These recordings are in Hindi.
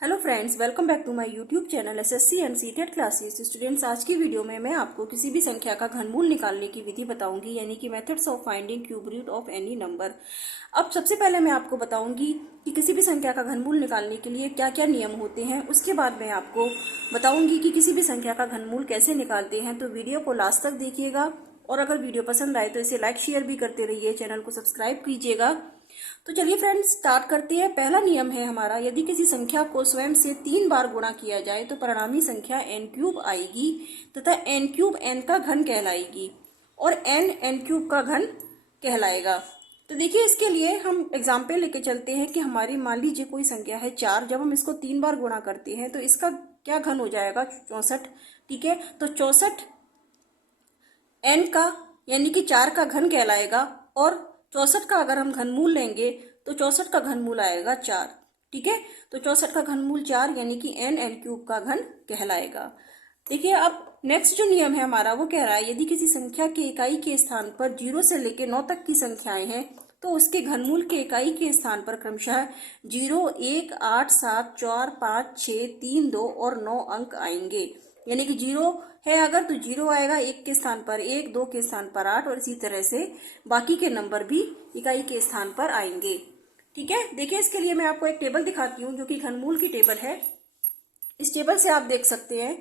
Hello friends, welcome back to my YouTube channel SSC and CTET classes. Students, आज की वीडियो में मैं आपको किसी भी संख्या का घनमूल निकालने की विधि बताऊंगी, यानी कि methods of finding cube root of any number. अब सबसे पहले मैं आपको बताऊंगी कि किसी भी संख्या का घनमूल निकालने के लिए क्या क्या नियम होते हैं। उसके बाद मैं आपको बताऊंगी कि किसी भी संख्या का घनमूल कैसे निकालते हैं। तो वीडियो को लास्ट तक देखिएगा और अगर वीडियो पसंद आए तो इसे लाइक शेयर भी करते रहिए, चैनल को सब्सक्राइब कीजिएगा। तो चलिए फ्रेंड्स, स्टार्ट करते हैं। पहला नियम है हमारा, यदि किसी संख्या को स्वयं से 3 बार गुणा किया जाए तो परिणामी संख्या n क्यूब आएगी तथा n क्यूब n का घन कहलाएगी और n क्यूब का घन कहलाएगा। तो देखिए, इसके लिए हम एग्जाम्पल लेके चलते हैं कि हमारी मान लीजिए कोई संख्या है 4। जब हम इसको 3 बार गुणा करते हैं तो इसका क्या घन हो जाएगा? 64। ठीक है, तो 64 n का यानी कि 4 का घन कहलाएगा और 64 का अगर हम घनमूल लेंगे तो 64 का घनमूल आएगा 4। ठीक है, तो 64 का घनमूल 4 यानी कि n क्यूब का घन कहलाएगा। देखिए, अब नेक्स्ट जो नियम है हमारा वो कह रहा है, यदि किसी संख्या के इकाई के स्थान पर 0 से लेकर 9 तक की संख्याएं हैं तो उसके घनमूल के इकाई के स्थान पर क्रमशः 0, 1, 8, 7, 4, 5, 6, 3, 2 और 9 अंक आएंगे। यानी कि 0 है अगर तो 0 आएगा, 1 के स्थान पर 1, 2 के स्थान पर 8 और इसी तरह से बाकी के नंबर भी इकाई के स्थान पर आएंगे। ठीक है, देखिए, इसके लिए मैं आपको एक टेबल दिखाती हूँ जो कि घनमूल की टेबल है। इस टेबल से आप देख सकते हैं,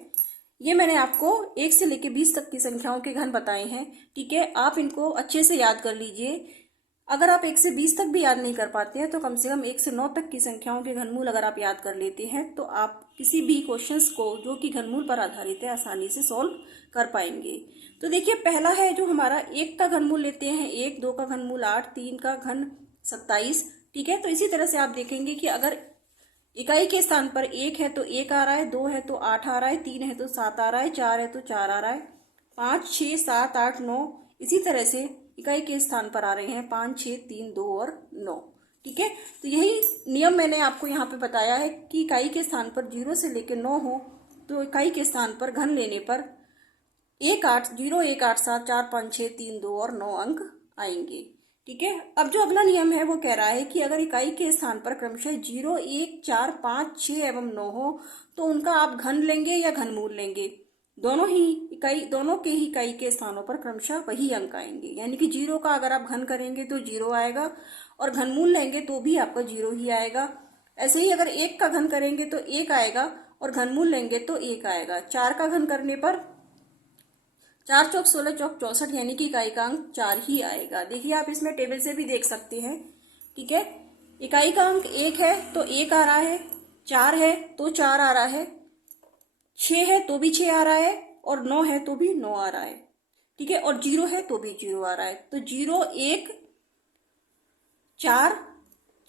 ये मैंने आपको 1 से लेकर 20 तक की संख्याओं के घन बताए हैं। ठीक है, आप इनको अच्छे से याद कर लीजिए। अगर आप 1 से 20 तक भी याद नहीं कर पाते हैं तो कम से कम 1 से 9 तक की संख्याओं के घनमूल अगर आप याद कर लेते हैं तो आप किसी भी क्वेश्चंस को जो कि घनमूल पर आधारित है आसानी से सॉल्व कर पाएंगे। तो देखिए, पहला है जो हमारा 1 का घनमूल लेते हैं 1, 2 का घनमूल 8, 3 का घन 27। ठीक है, तो इसी तरह से आप देखेंगे कि अगर इकाई के स्थान पर 1 है तो 1 आ रहा है, 2 है तो 8 आ रहा है, 3 है तो 7 आ रहा है, 4 है तो 4 आ रहा है, 5, 6, 7, 8, 9 इसी तरह से इकाई के स्थान पर आ रहे हैं 5, 6, 3, 2 और 9। ठीक है, तो यही नियम मैंने आपको यहाँ पे बताया है कि इकाई के स्थान पर 0 से लेकर 9 हो तो इकाई के स्थान पर घन लेने पर 1, 8, 0, 1, 8, 7, 4, 5, 6, 3, 2 और 9 अंक आएंगे। ठीक है, अब जो अगला नियम है वो कह रहा है कि अगर इकाई के स्थान पर क्रमशः 0, 1, 4, 5, 6 एवं 9 हो तो उनका आप घन लेंगे या घनमूल लेंगे। दोनों के ही इकाई के स्थानों पर क्रमशः वही अंक आएंगे। यानी कि 0 का अगर आप घन करेंगे तो 0 आएगा और घनमूल लेंगे तो भी आपका 0 ही आएगा। ऐसे ही अगर 1 का घन करेंगे तो 1 आएगा और घनमूल लेंगे तो 1 आएगा। 4 का घन करने पर 4 चौक 16 चौक 64 यानी कि इकाई का अंक 4 ही आएगा। देखिए, आप इसमें टेबल से भी देख सकते हैं। ठीक है, इकाई का अंक 1 है तो 1 आ रहा है, 4 है तो 4 आ रहा है, 6 है तो भी 6 आ रहा है और 9 है तो भी 9 आ रहा है। ठीक है, और 0 है तो भी 0 आ रहा है। तो 0, 1, 4,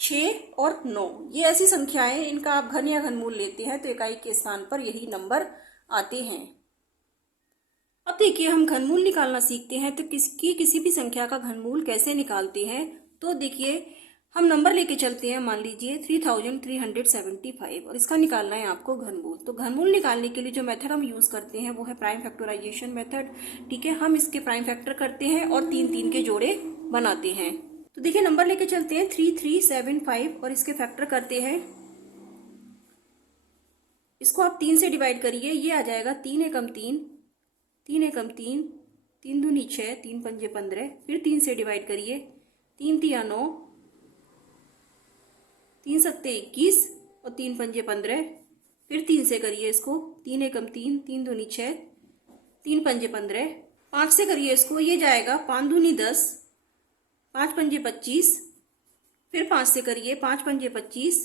6 और 9 ये ऐसी संख्याएं, इनका आप घन या घनमूल लेते हैं तो इकाई के स्थान पर यही नंबर आते हैं। अब देखिए, हम घनमूल निकालना सीखते हैं तो किसी भी संख्या का घनमूल कैसे निकालते हैं। तो देखिए, हम नंबर लेके चलते हैं, मान लीजिए 3375 और इसका निकालना है आपको घनमूल। तो घनमूल निकालने के लिए जो मेथड हम यूज करते हैं वो है प्राइम फैक्टराइजेशन मेथड। ठीक है, हम इसके प्राइम फैक्टर करते हैं और 3 के जोड़े बनाते हैं। तो देखिए, नंबर लेके चलते हैं 3375 और इसके फैक्टर करते हैं। इसको आप 3 से डिवाइड करिए, ये आ जाएगा 3 एकम 3, 3 एकम 3, 3 दूनी 6, 3 पंजे 15। फिर 3 से डिवाइड करिए, 3 तिया 9, 3 सत्ते 21 और 3 पंजे 15। फिर 3 से करिए इसको, 3 एकम 3, 3 दूनी 6, 3 पंजे 15। 5 से करिए इसको, ये जाएगा 5 दूनी 10, 5 पंजे 25। फिर 5 से करिए, 5 पंजे 25।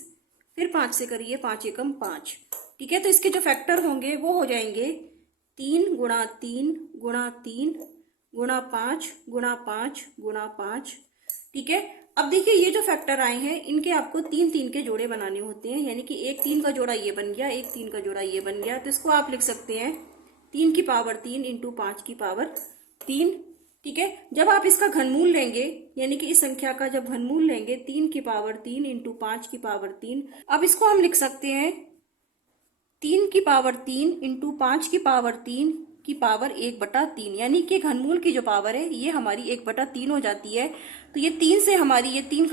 फिर 5 से करिए, 5 एकम 5। ठीक है, तो इसके जो फैक्टर होंगे वो हो जाएंगे 3 गुणा 3 गुणा 3 गुणा 5 गुणा 5 गुणा 5। ठीक है, अब देखिए, ये जो फैक्टर आए हैं इनके आपको 3 के जोड़े बनाने होते हैं। यानी कि एक 3 का जोड़ा ये बन गया, एक 3 का जोड़ा ये बन गया। तो इसको आप लिख सकते हैं 3 की पावर 3 इंटू 5 की पावर 3। ठीक है, जब आप इसका घनमूल लेंगे, यानी कि इस संख्या का जब घनमूल लेंगे 3 की पावर 3 इंटू 5 की पावर 3, अब इसको हम लिख सकते हैं 3 की पावर 3 इंटू 5 की पावर 3 की पावर 1/3। यानी कि घनमूल की जो पावर है ये हमारी 1/3 हो जाती है। तो ये 3 से हमारी ये 3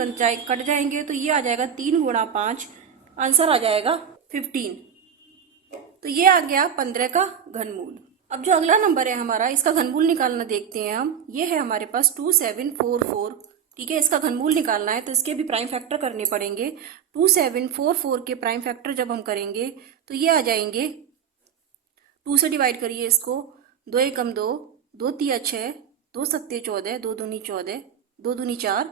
कट जाएंगे तो ये आ जाएगा 3 गुणा 5, आंसर आ जाएगा 15। तो ये आ गया 15 का घनमूल। अब जो अगला नंबर है हमारा, इसका घनमूल निकालना देखते हैं हम। ये है हमारे पास 2744। ठीक है, इसका घनमूल निकालना है तो इसके भी प्राइम फैक्टर करने पड़ेंगे। 2744 के प्राइम फैक्टर जब हम करेंगे तो ये आ जाएंगे, 2 से डिवाइड करिए इसको, 2 एकम 2, 2 तिया 6, 2 सत्ते 14, 2 दूनी 14, 2 दूनी 4,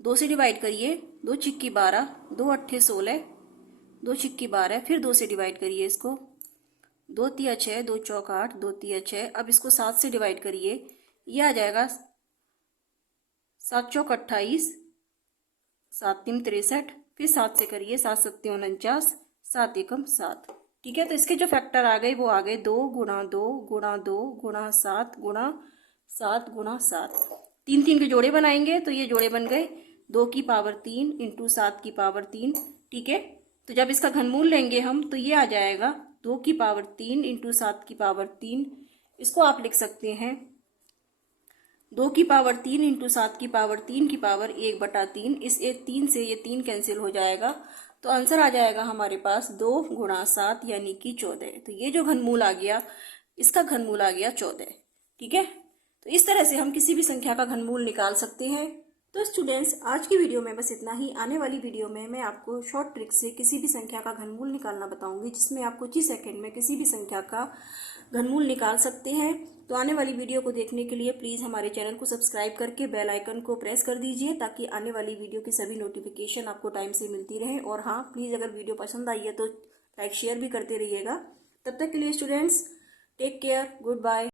2 से डिवाइड करिए, 2 छिक्की 12, 2 अट्ठे 16, 2 छिक्की 12, फिर 2 से डिवाइड करिए इसको, 2 तिया 6, 2 चौक 8, 2 तिया 6। अब इसको 7 से डिवाइड करिए, ये आ जाएगा 7 चौक 28, 7 तीन 63, फिर 7 से करिए, 7 सत्ते 49, 7 एकम 7। ठीक है, तो इसके जो फैक्टर आ गए वो आ गए 2 गुणा 2 गुणा 2 गुणा 7 गुणा 7 गुणा 7। 3 3 के जोड़े बनाएंगे तो ये जोड़े बन गए 2 की पावर 3 इंटू 7 की पावर 3। ठीक है, तो जब इसका घनमूल लेंगे हम तो ये आ जाएगा 2 की पावर 3 इंटू 7 की पावर 3। इसको आप लिख सकते हैं 2 की पावर 3 इंटू 7 की पावर 3 की पावर 1/3। इस 3 से ये 3 कैंसिल हो जाएगा, तो आंसर आ जाएगा हमारे पास 2 गुणा 7 यानी कि 14। तो ये जो घनमूल आ गया, इसका घनमूल आ गया 14। ठीक है, तो इस तरह से हम किसी भी संख्या का घनमूल निकाल सकते हैं। तो स्टूडेंट्स, आज की वीडियो में बस इतना ही। आने वाली वीडियो में मैं आपको शॉर्ट ट्रिक से किसी भी संख्या का घनमूल निकालना बताऊंगी, जिसमें आप कुछ ही सेकंड में किसी भी संख्या का घनमूल निकाल सकते हैं। तो आने वाली वीडियो को देखने के लिए प्लीज़ हमारे चैनल को सब्सक्राइब करके बेल आइकन को प्रेस कर दीजिए, ताकि आने वाली वीडियो की सभी नोटिफिकेशन आपको टाइम से मिलती रहे। और हाँ, प्लीज़ अगर वीडियो पसंद आई है तो लाइक शेयर भी करते रहिएगा। तब तक के लिए students, take care, good bye.